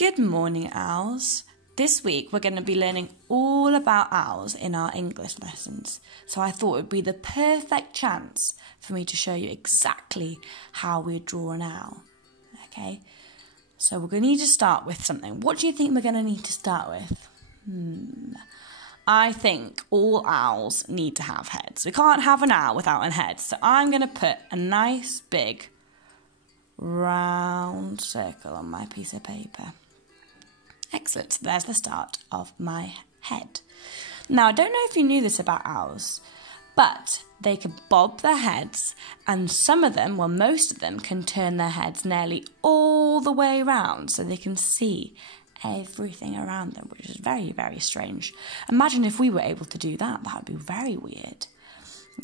Good morning, owls. This week we're going to be learning all about owls in our English lessons. So I thought it would be the perfect chance for me to show you exactly how we draw an owl. Okay, so we're going to need to start with something. What do you think we're going to need to start with? I think all owls need to have heads. We can't have an owl without a head. So I'm going to put a nice big round circle on my piece of paper. Excellent, so there's the start of my head. Now, I don't know if you knew this about owls, but they can bob their heads, and some of them, well, most of them, can turn their heads nearly all the way around so they can see everything around them, which is very, very strange. Imagine if we were able to do that. That would be very weird.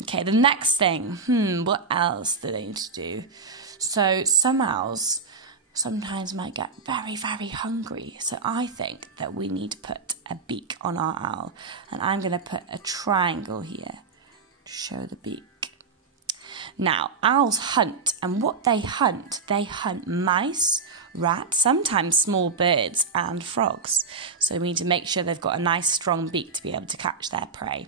Okay, the next thing, what else do they need to do? So some owls sometimes might get very, very hungry. So I think that we need to put a beak on our owl. And I'm going to put a triangle here to show the beak. Now, owls hunt. And what they hunt mice, rats, sometimes small birds and frogs. So we need to make sure they've got a nice strong beak to be able to catch their prey.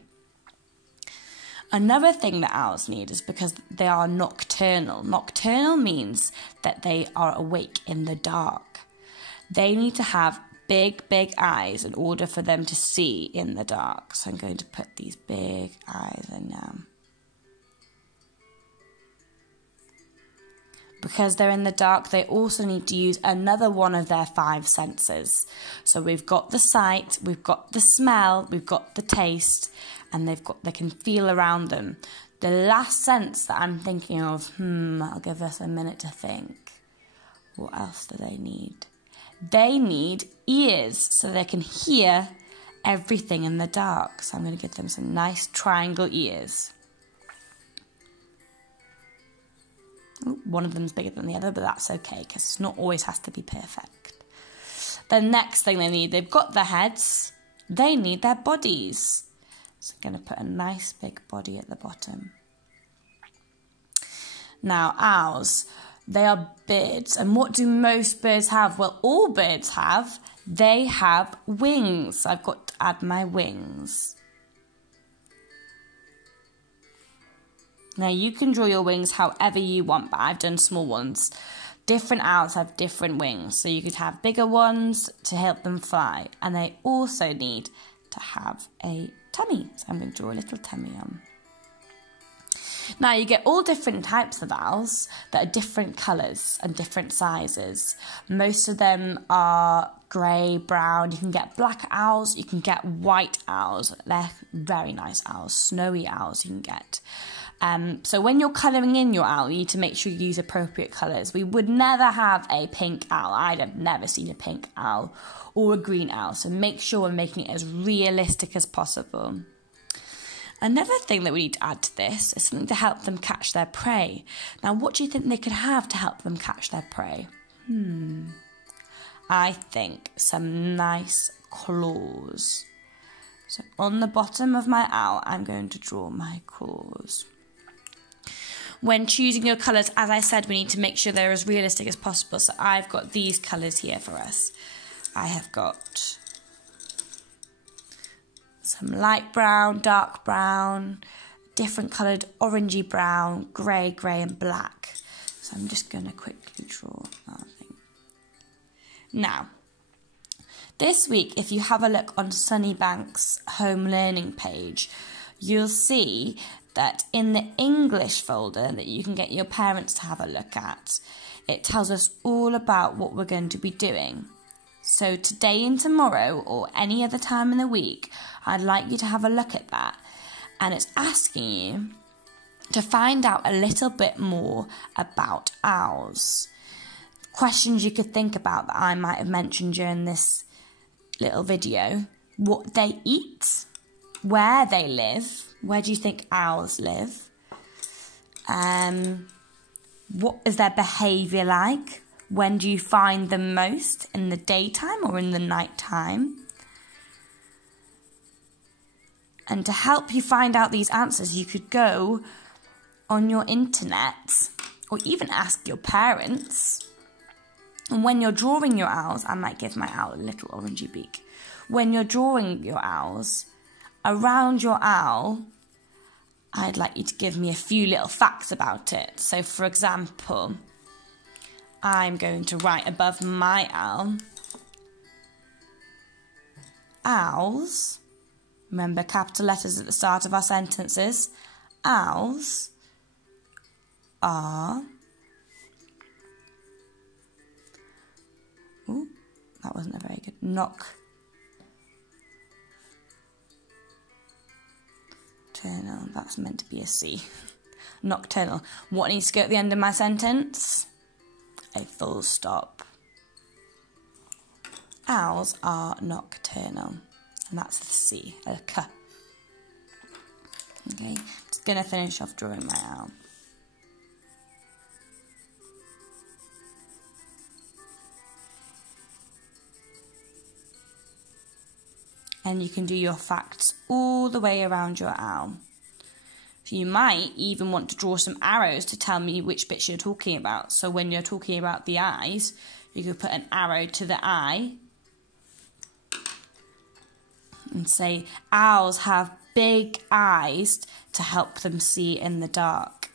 Another thing that owls need is because they are nocturnal. Nocturnal means that they are awake in the dark. They need to have big, big eyes in order for them to see in the dark. So I'm going to put these big eyes in now. Because they're in the dark, they also need to use another one of their 5 senses. So we've got the sight, we've got the smell, we've got the taste, and they can feel around them. The last sense that I'm thinking of, I'll give us a minute to think. What else do they need? They need ears so they can hear everything in the dark. So I'm going to give them some nice triangle ears. One of them's bigger than the other, but that's okay because it's not always has to be perfect. The next thing they need, they've got their heads, they need their bodies. So I'm going to put a nice big body at the bottom. Now, owls, they are birds. And what do most birds have? Well, all birds have. They have wings. So I've got to add my wings. Now, you can draw your wings however you want, but I've done small ones. Different owls have different wings. So you could have bigger ones to help them fly. And they also need to have a tummy. So I'm going to draw a little tummy on. Now, you get all different types of owls that are different colours and different sizes. Most of them are grey, brown. You can get black owls. You can get white owls. They're very nice owls. Snowy owls you can get. So when you're colouring in your owl, you need to make sure you use appropriate colours. We would never have a pink owl. I'd have never seen a pink owl or a green owl. So make sure we're making it as realistic as possible. Another thing that we need to add to this is something to help them catch their prey. Now, what do you think they could have to help them catch their prey? I think some nice claws. So on the bottom of my owl, I'm going to draw my claws. When choosing your colours, as I said, we need to make sure they're as realistic as possible. So I've got these colours here for us. I have got some light brown, dark brown, different coloured orangey brown, grey, and black. So I'm just going to quickly draw that thing. Now, this week, if you have a look on Sunnybank's home learning page, you'll see that in the English folder that you can get your parents to have a look at, it tells us all about what we're going to be doing. So today and tomorrow, or any other time in the week, I'd like you to have a look at that. And it's asking you to find out a little bit more about owls. Questions you could think about that I might have mentioned during this little video. What they eat, where they live, where do you think owls live? What is their behaviour like? When do you find them most? In the daytime or in the night time? And to help you find out these answers, you could go on your internet or even ask your parents And when you're drawing your owls, I might give my owl a little orangey beak. When you're drawing your owls, around your owl, I'd like you to give me a few little facts about it. So, for example, I'm going to write above my owl, owls, remember capital letters at the start of our sentences, owls are, ooh, that wasn't a very good, nocturnal, that's meant to be a C, nocturnal. What needs to go at the end of my sentence? A full stop. Owls are nocturnal, and that's a C, a K. Okay, just going to finish off drawing my owl. And you can do your facts all the way around your owl. So you might even want to draw some arrows to tell me which bits you're talking about. So when you're talking about the eyes, you could put an arrow to the eye and say, owls have big eyes to help them see in the dark.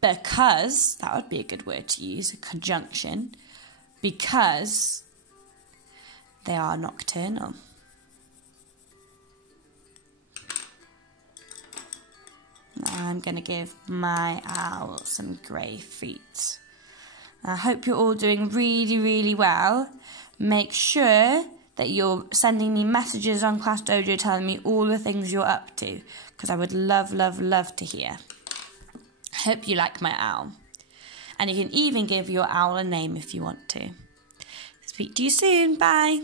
Because, that would be a good word to use, a conjunction, because they are nocturnal. Now I'm going to give my owl some grey feet. I hope you're all doing really, really well. Make sure that you're sending me messages on Class Dojo telling me all the things you're up to, because I would love, love, love to hear. I hope you like my owl. And you can even give your owl a name if you want to. Speak to you soon. Bye.